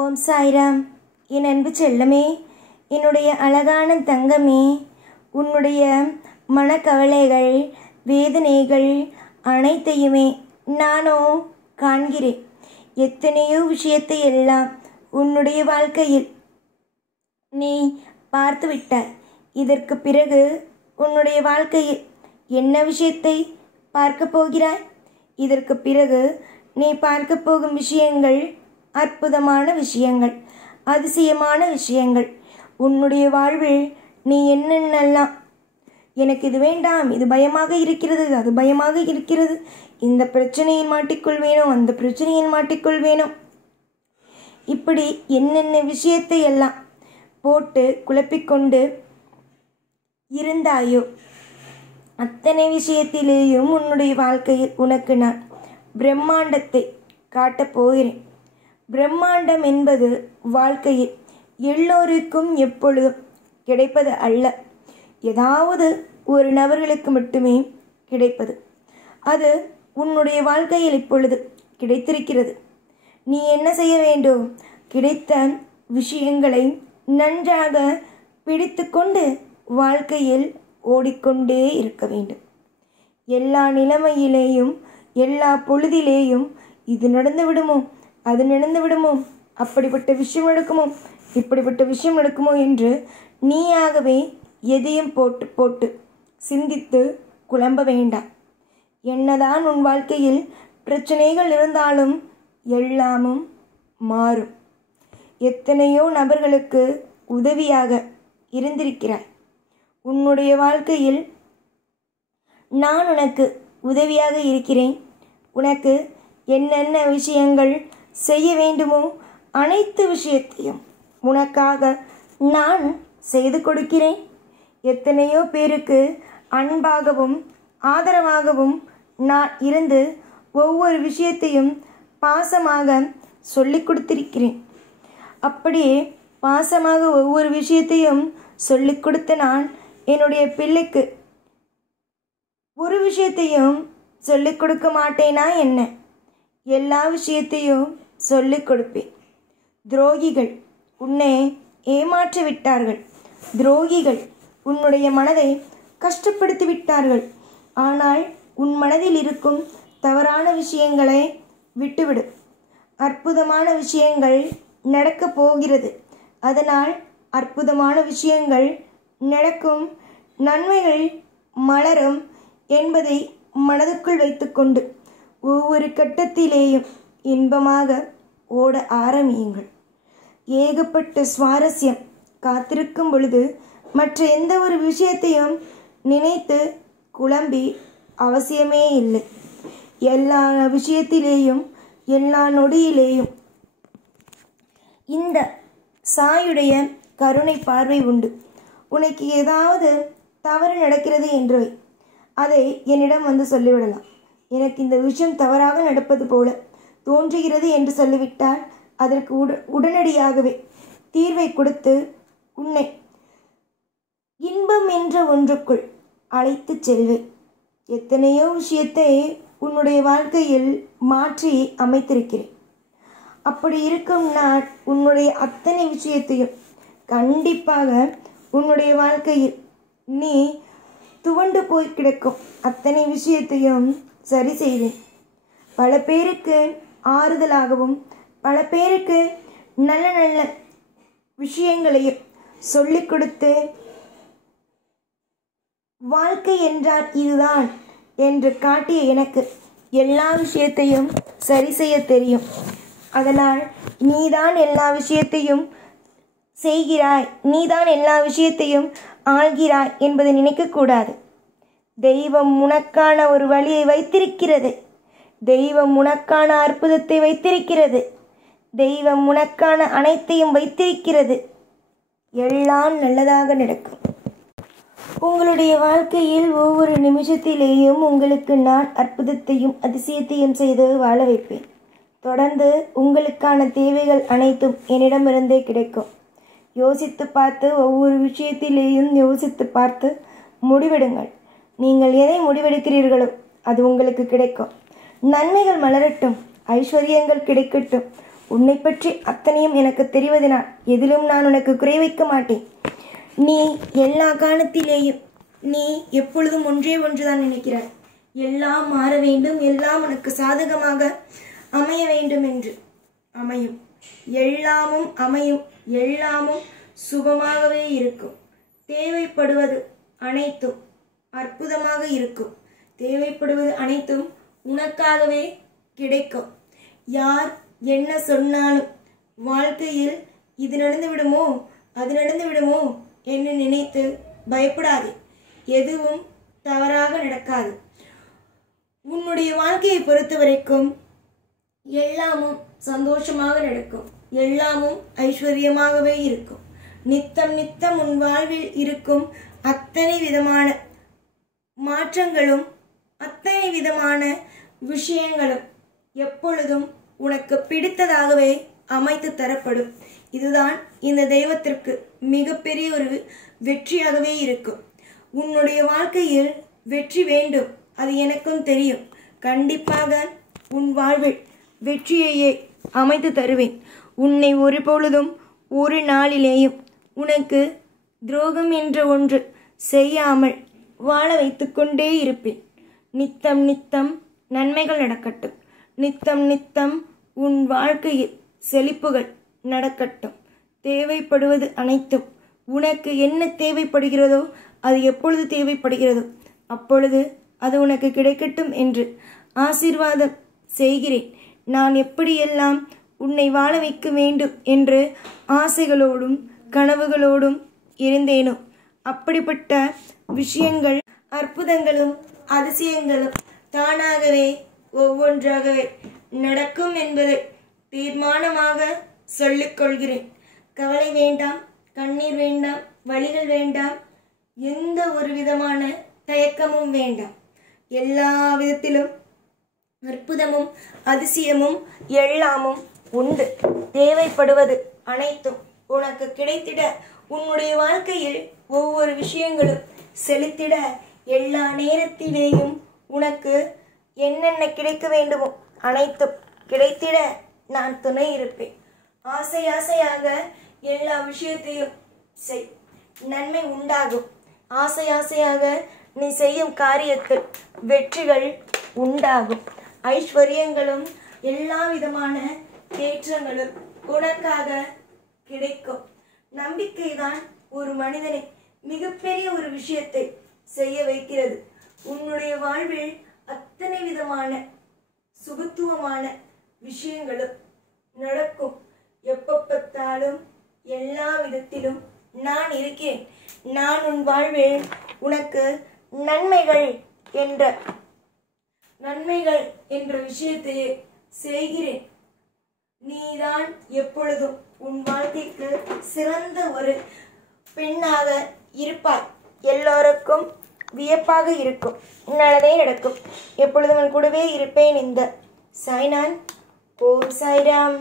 ஓம் சாய்ராம். என் அன்பு செல்லமே, என்னுடைய அழகான தங்கமே, உன்னுடைய மனக்கவலைகள், வேதனைகள் அனைத்தையுமே நானோ காண்கிறேன். எத்தனையோ விஷயத்தை எல்லாம் உன்னுடைய வாழ்க்கையில் நீ பார்த்து விட்டாய். இதற்கு பிறகு உன்னுடைய வாழ்க்கையில் என்ன விஷயத்தை பார்க்க போகிறாய்? இதற்கு பிறகு நீ பார்க்க போகும் விஷயங்கள் அற்புதமான விஷயங்கள், அதிசயமான விஷயங்கள். உன்னுடைய வாழ்வில் நீ என்னென்னலாம் எனக்கு இது வேண்டாம், இது பயமாக இருக்கிறது, அது பயமாக இருக்கிறது, இந்த பிரச்சனையில் மாட்டிக்கொள்வேனோ, அந்த பிரச்சனையில் மாட்டிக்கொள்வேனோ, இப்படி என்னென்ன விஷயத்தை எல்லாம் போட்டு குழப்பிக்கொண்டு இருந்தாயோ அத்தனை விஷயத்திலேயும் உன்னுடைய வாழ்க்கையில் உனக்கு நான் பிரம்மாண்டத்தை காட்டப் போகிறேன். பிரம்மாண்டம் என்பது வாழ்க்கையில் எல்லோருக்கும் எப்பொழுதும் கிடைப்பது அல்ல. ஏதாவது ஒரு நபர்களுக்கு மட்டுமே கிடைப்பது. அது உன்னுடைய வாழ்க்கையில் இப்பொழுது கிடைத்திருக்கிறது. நீ என்ன செய்ய வேண்டும்? கிடைத்த விஷயங்களை நன்றாக பிடித்து கொண்டு வாழ்க்கையில் ஓடிக்கொண்டே இருக்க வேண்டும். எல்லா நிலைமையிலேயும், எல்லா பொழுதிலேயும் இது நடந்து விடுமோ, அது நடந்து விடுமோ, அப்படிப்பட்ட விஷயம் நடக்குமோ, இப்படிப்பட்ட விஷயம் நடக்குமோ என்று நீயாகவே எதையும் போட்டு போட்டு சிந்தித்து குழம்ப வேண்டாம். என்னதான் உன் வாழ்க்கையில் பிரச்சனைகள் இருந்தாலும் எல்லாமும் மாறும். எத்தனையோ நபர்களுக்கு உதவியாக இருந்திருக்கிறாய். உன்னுடைய வாழ்க்கையில் நான் உனக்கு உதவியாக இருக்கிறேன். உனக்கு என்னென்ன விஷயங்கள் செய்ய வேண்டுமோ அனைத்து விஷயத்தையும் உனக்காக நான் செய்து கொடுக்கிறேன். எத்தனையோ பேருக்கு அன்பாகவும் ஆதரவாகவும் நான் இருந்து ஒவ்வொரு விஷயத்தையும் பாசமாக சொல்லி கொடுத்திருக்கிறேன். அப்படியே பாசமாக ஒவ்வொரு விஷயத்தையும் சொல்லி கொடுத்த நான் என்னுடைய பிள்ளைக்கு ஒரு விஷயத்தையும் சொல்லிக் கொடுக்க மாட்டேனா என்ன? எல்லா விஷயத்தையும் சொல்லிக் கொடுப்பேன். துரோகிகள் உன்னை ஏமாற்றி விட்டார்கள். துரோகிகள் உன்னுடைய மனதை கஷ்டப்படுத்தி விட்டார்கள். ஆனால் உன் மனதில் இருக்கும் தவறான விஷயங்களை விட்டுவிடு. அற்புதமான விஷயங்கள் நடக்கப் போகிறது. அதனால் அற்புதமான விஷயங்கள் நடக்கும், நன்மைகள் மலரும் என்பதை மனதுக்குள் வைத்துக்கொண்டு ஒவ்வொரு கட்டத்திலேயும் இன்பமாக ஓட ஆரம்பியுங்கள். ஏகப்பட்ட சுவாரஸ்யம் காத்திருக்கும் பொழுது மற்ற எந்த ஒரு விஷயத்தையும் நினைத்து குழம்பி அவசியமே இல்லை. எல்லா விஷயத்திலேயும், எல்லா நொடியிலேயும் இந்த சாயுடைய கருணை பார்வை உண்டு. உனக்கு ஏதாவது தவறு நடக்கிறது என்று அதை என்னிடம் வந்து சொல்லிவிடலாம். எனக்கு இந்த விஷயம் தவறாக நடப்பது போல தோன்றுகிறது என்று சொல்லிவிட்டால் அதற்கு உடனடியாகவே தீர்வை கொடுத்து உன்னை இன்பம் என்ற ஒன்றுக்குள் அழைத்து செல்வேன். எத்தனையோ விஷயத்தை உன்னுடைய வாழ்க்கையில் மாற்றி அமைத்திருக்கிறேன். அப்படி இருக்கும் நான் உன்னுடைய அத்தனை விஷயத்தையும் கண்டிப்பாக உன்னுடைய வாழ்க்கையில் நீ துவண்டு போய் கிடக்கும் அத்தனை விஷயத்தையும் சரி செய்வேன். பல பேருக்கு ஆறுதலாகவும் பல பேருக்கு நல்ல நல்ல விஷயங்களையும் சொல்லிக் கொடுத்து வாழ்க்கை என்றால் இதுதான் என்று காட்டிய எனக்கு எல்லா விஷயத்தையும் சரி செய்ய தெரியும். அதனால் நீதான் எல்லா விஷயத்தையும் செய்கிறாய், நீதான் எல்லா விஷயத்தையும் ஆள்கிறாய் என்பதை நினைக்கக்கூடாது. தெய்வம் உனக்கான ஒரு வழியை வைத்திருக்கிறது. தெய்வம் உனக்கான அற்புதத்தை வைத்திருக்கிறது. தெய்வம் உனக்கான அனைத்தையும் வைத்திருக்கிறது. எல்லாம் நல்லதாக நடக்கும். உங்களுடைய வாழ்க்கையில் ஒவ்வொரு நிமிஷத்திலேயும் உங்களுக்கு நான் அற்புதத்தையும் அதிசயத்தையும் செய்து வாழ வைப்பேன். தொடர்ந்து உங்களுக்கான தேவைகள் அனைத்தும் என்னிடமிருந்தே கிடைக்கும். யோசித்து பார்த்து ஒவ்வொரு விஷயத்திலேயும் யோசித்து பார்த்து முடிவெடுங்கள். நீங்கள் எதை முடிவெடுக்கிறீர்களோ அது உங்களுக்கு கிடைக்கும். நன்மைகள் மலரட்டும், ஐஸ்வர்யங்கள் கிடைக்கட்டும். உன்னை பற்றி அத்தனையும் எனக்கு தெரிவதனால் எதிலும் நான் உனக்கு குறை வைக்க மாட்டேன். நீ எல்லா காலத்திலேயும் நீ எப்பொழுதும் ஒன்றே ஒன்றுதான் நினைக்கிறாய், எல்லாம் மாற வேண்டும், எல்லாம் உனக்கு சாதகமாக அமைய வேண்டும் என்று. அமையும், எல்லாமும் அமையும், எல்லாமும் சுபமாகவே இருக்கும். தேவைப்படுவது அனைத்தும் அற்புதமாக இருக்கும். தேவைப்படுவது அனைத்தும் உனக்காகவே கிடைக்கும். யார் என்ன சொன்னாலும் வாழ்க்கையில் இது நடந்து விடுமோ அது நடந்து விடுமோ என்று நினைத்து பயப்படாதே. எதுவும் தவறாக நடக்காது. உன்னுடைய வாழ்க்கையை பொறுத்த வரைக்கும் எல்லாமும் சந்தோஷமாக நடக்கும், எல்லாமும் ஐஸ்வர்யமாகவே இருக்கும். நித்தம் நித்தம் உன் வாழ்வில் இருக்கும் அத்தனை விதமான மாற்றங்களும் அத்தனை விதமான விஷயங்களும் எப்பொழுதும் உனக்கு பிடித்ததாகவே அமைத்து தரப்படும். இதுதான் இந்த தெய்வத்திற்கு மிகப்பெரிய ஒரு வெற்றியாகவே இருக்கும். உன்னுடைய வாழ்க்கையில் வெற்றி வேண்டும், அது எனக்கும் தெரியும். கண்டிப்பாக உன் வாழ்வில் வெற்றியையே அமைத்து தருவேன். உன்னை ஒரு பொழுதும் ஒரு நாளிலேயும் உனக்கு துரோகம் என்ற ஒன்று செய்யாமல் வாழ வைத்து கொண்டே இருப்பேன். நித்தம் நித்தம் நன்மைகள் நடக்கட்டும். நித்தம் நித்தம் உன் வாழ்க்கையில் செழிப்புகள் நடக்கட்டும். தேவைப்படுவது அனைத்தும் உனக்கு என்ன தேவைப்படுகிறதோ அது எப்பொழுது தேவைப்படுகிறதோ அப்பொழுது அது உனக்கு கிடைக்கட்டும் என்று ஆசீர்வாதம் செய்கிறேன். நான் எப்படியெல்லாம் உன்னை வாழ வைக்க வேண்டும் என்று ஆசைகளோடும் கனவுகளோடும் இருந்தேனோ அப்படிப்பட்ட விஷயங்கள், அற்புதங்களும் அதிசயங்களும் தானாகவே ஒவ்வொன்றாகவே நடக்கும் என்பதை தீர்மானமாக சொல்லிக்கொள்கிறேன். கவலை வேண்டாம், கண்ணீர் வேண்டாம், வலிகள் வேண்டாம், எந்த ஒரு விதமான தயக்கமும் வேண்டாம். எல்லா விதத்திலும் அற்புதமும் அதிசயமும் எல்லாமும் உண்டு. தேவைப்படுவது அனைத்தும் உனக்கு கிடைத்திட, உன்னுடைய வாழ்க்கையில் ஒவ்வொரு விஷயங்களும் செலுத்திட, எல்லா நேரத்திலேயும் உனக்கு என்னென்ன கிடைக்க வேண்டுமோ அனைத்தும் கிடைத்திட நான் துணை இருப்பேன். ஆசை ஆசையாக எல்லா விஷயத்தையும் செய், நன்மை உண்டாகும். ஆசை ஆசையாக நீ செய்யும் காரியத்தில் வெற்றிகள் உண்டாகும். ஐஸ்வர்யங்களும் எல்லா விதமான தேற்றங்களும் உனக்காக கிடைக்கும். நம்பிக்கைதான் ஒரு மனிதனை மிகப்பெரிய ஒரு விஷயத்தை செய்ய வைக்கிறது. உன்னுடைய வாழ்வில் அத்தனை விதமான சுபத்துவமான விஷயங்களும் நடக்கும். எப்ப பார்த்தாலும் எல்லா விதத்திலும் நான் இருக்கிறேன். நான் உன் வாழ்வில் உனக்கு நன்மைகள் என்ற விஷயத்தையே செய்கிறேன். நீதான் எப்பொழுதும் உன் வாழ்க்கைக்கு சிறந்த ஒரு பெண்ணாக இருப்பாய். எல்லோருக்கும் வியப்பாக இருக்கும். நல்லதே நடக்கும். எப்பொழுதும் உன் கூடவே இருப்பேன். இந்த சாய்நான். ஓம் சாய்ராம்.